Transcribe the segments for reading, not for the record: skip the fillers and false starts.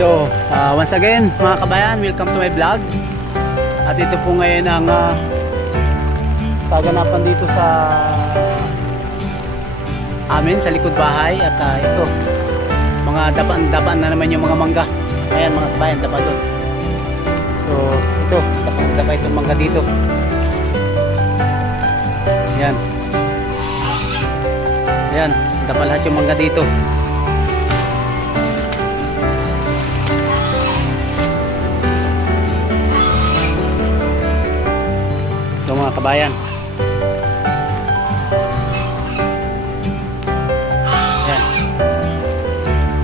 So, once again mga kabayan, welcome to my vlog. At ito po ngayon ang kaganapan dito sa amin sa likod bahay. At ito, mga dapaan na naman yung mga mangga. Ayan mga kabayan, dapa doon. So, ito, dapa itong mangga dito. Ayan. Ayan, dapa lahat yung mangga dito. Ito mga kabayan. Ayan.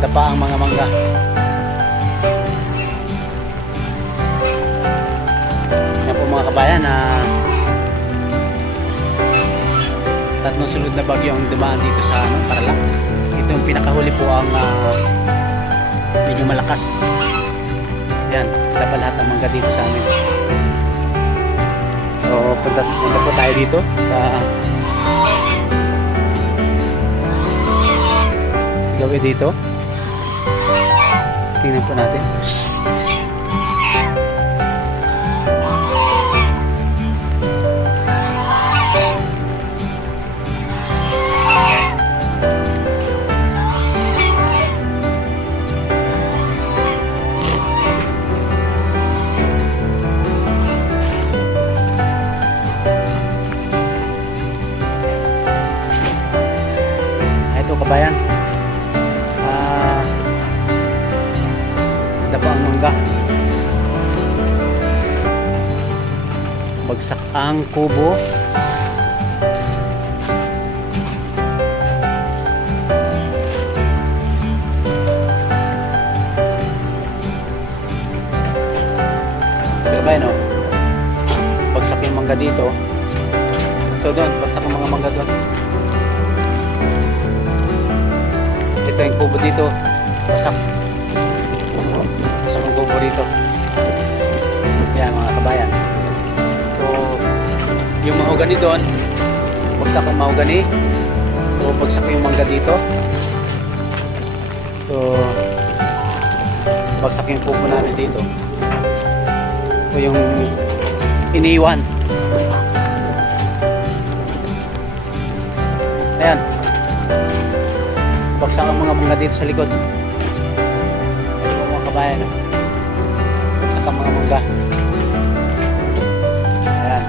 Dapa ang mga mangga. Ayan po mga kabayan, tatlong sunod na bagyo ang dumaan dito sa Tarlac. Ito yung pinakahuli po ang medyo malakas. Ayan, dapa lahat ng mangga dito sa amin. So, punta po tayo dito sa gawin dito. Tingnan po natin. Kabayan, dapa ang mangga, bagsak ang kubo. Kabayan, bagsak yung mangga dito. So doon, bagsak ang mga mangga doon. Ito yung kubo dito, wasak ang kubo dito. Yan mga kabayan. So yung mahogani doon, bagsak ang mahogani, o bagsak yung mangga dito. So bagsak yung kubo namin dito. So yung iniwan. Ayan, bagsak ang mga mangga dito sa likod. Ito mga kabayan, bagsak ang mga mangga. Ayan,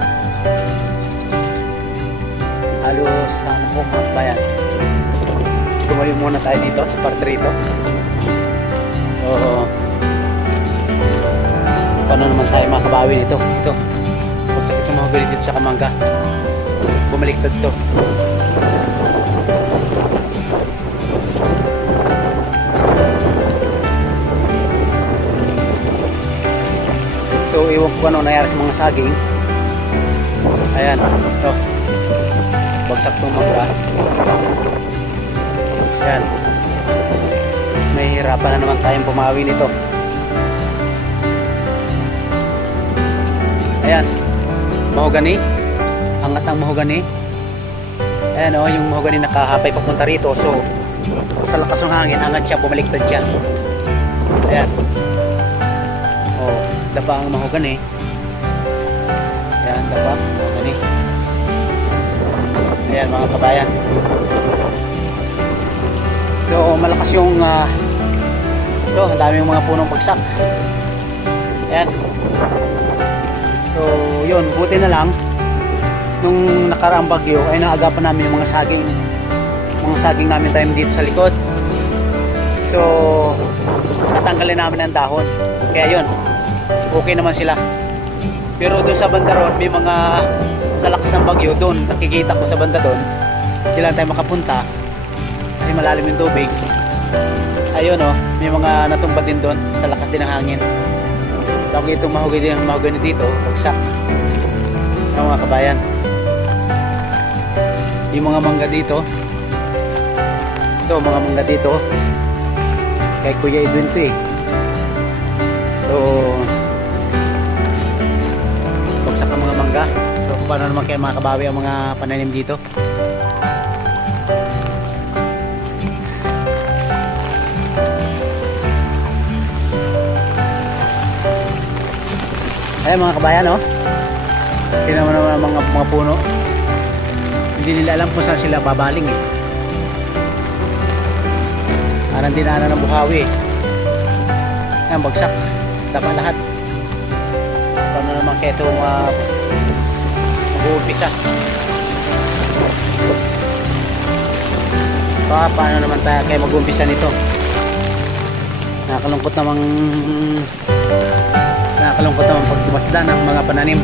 halos ano po mga kabayan. Tumayo muna tayo dito sa part 3 ito. So paano naman tayo makabawi nito? Ito, bagsak itong mga galit dito sa kamangga. Bumaliktad ito. So iwan ko ano nangyari sa mga saging. Ayan, ito, bagsak itong mangga. Ayan, may hirapan na naman tayong pumawi nito. Ayan, mahogani, angat ng mahogani. Ayan o, yung mahogani nakahapay papunta rito. So sa lakas ng hangin, angat siya, bumaliktad siya. Ayan, dapa ang mahogani. Ayan, dapa mahogani. Ayan mga kabayan. So malakas yung ito, ang dami yung mga punong bagsak. Ayan. So yun, buti na lang nung nakaraang bagyo ay naagapan namin yung mga saging namin tayo dito sa likod. So natanggalin namin ang dahon. Kaya yun, okay naman sila. Pero doon sa banda ron, may mga sa lakas ng bagyo doon, nakikita ko sa banda doon, hindi lang tayo makapunta kasi malalim yung tubig. Ayun may mga natumba din doon sa lakas din ng hangin. Tapos itong mahogani dito, bagsak. Yung mga kabayan, yung mga mangga dito, ito mga mangga dito kay Kuya Edwin to eh. So bagsak ang mga mangga. So paano naman kaya makabawi ang mga pananim dito? Ayan mga kabayan, oh. Tingnan mo naman ang mga puno. Hindi nila alam kung saan sila babaling eh. Parang dinaanan ng buhawi eh. Ayan, bagsak. Tama lahat. Paano naman kaya itong mag-uumpisa? Paano naman tayo kaya mag-uumpisa nito? Nakakalungkot namang pagdumasda ng mga pananim.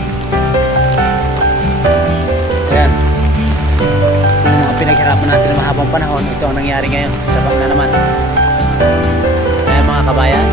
Ayan, yung mga pinaghirapan natin ng mahabang panahon, ito ang nangyari ngayon. Sabang na naman. Ayan mga kabayan,